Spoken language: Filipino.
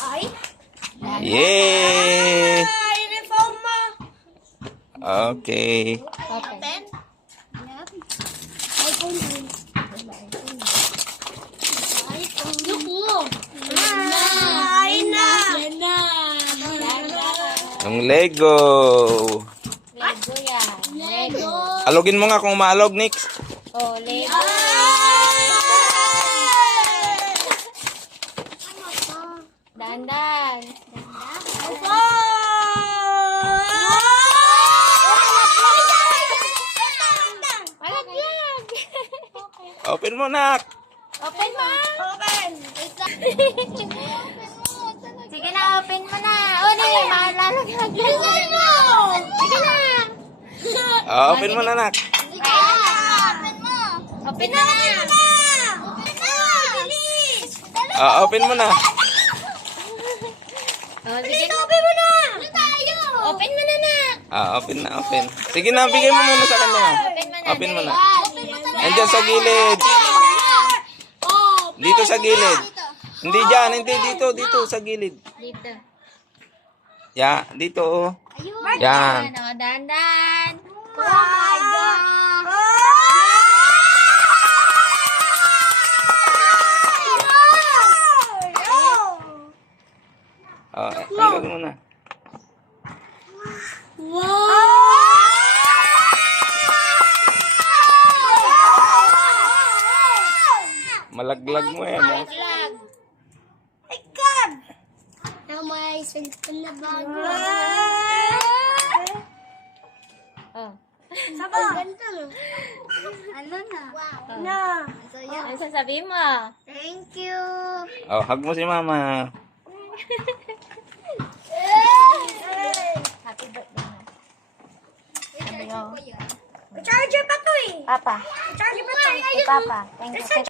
Ay. Yay! Uniform mo. Okay. Open. iPhone. Look mo. Ay na. Yan na. Ang Lego. Lego yan. Lego. Alogin mo nga kung maalog, Nix. Oh, Lego. Dandan. Malaglag. Open mo, nak. Open mo. Open. Sige na, open mo na. O, di, malalaglag. Bilisan mo. Sige na. Open mo na, nak. Sige na. Open mo. Open na. Open na. Bilis. Open mo na. Oh, sige na. Open mo na. Ano tayo? Open mo na na. Open na, open. Sige na, bigay mo muna sa kanya. Open mo na. Open mo na. Open mo na. Andyan sa gilid. Oh, Dito sa gilid. Hindi dyan, hindi dito, dito sa gilid. dito. Ya, dito oh. Ayun. Yan. Oh, dandan. Oh my God. Alog mo na. Malaglag mo yan. Ha? Flag. My God! Now may cellphone na bago. Oh. Saba. Ganito no? Ano na? Wow. Na. So, yan. Ano sasabihin mo? Thank you. Hug mo si mama. Happy birthday na. Sabi mo. Charger pa to eh. Papa. Charger pa to. Papa. Thank you.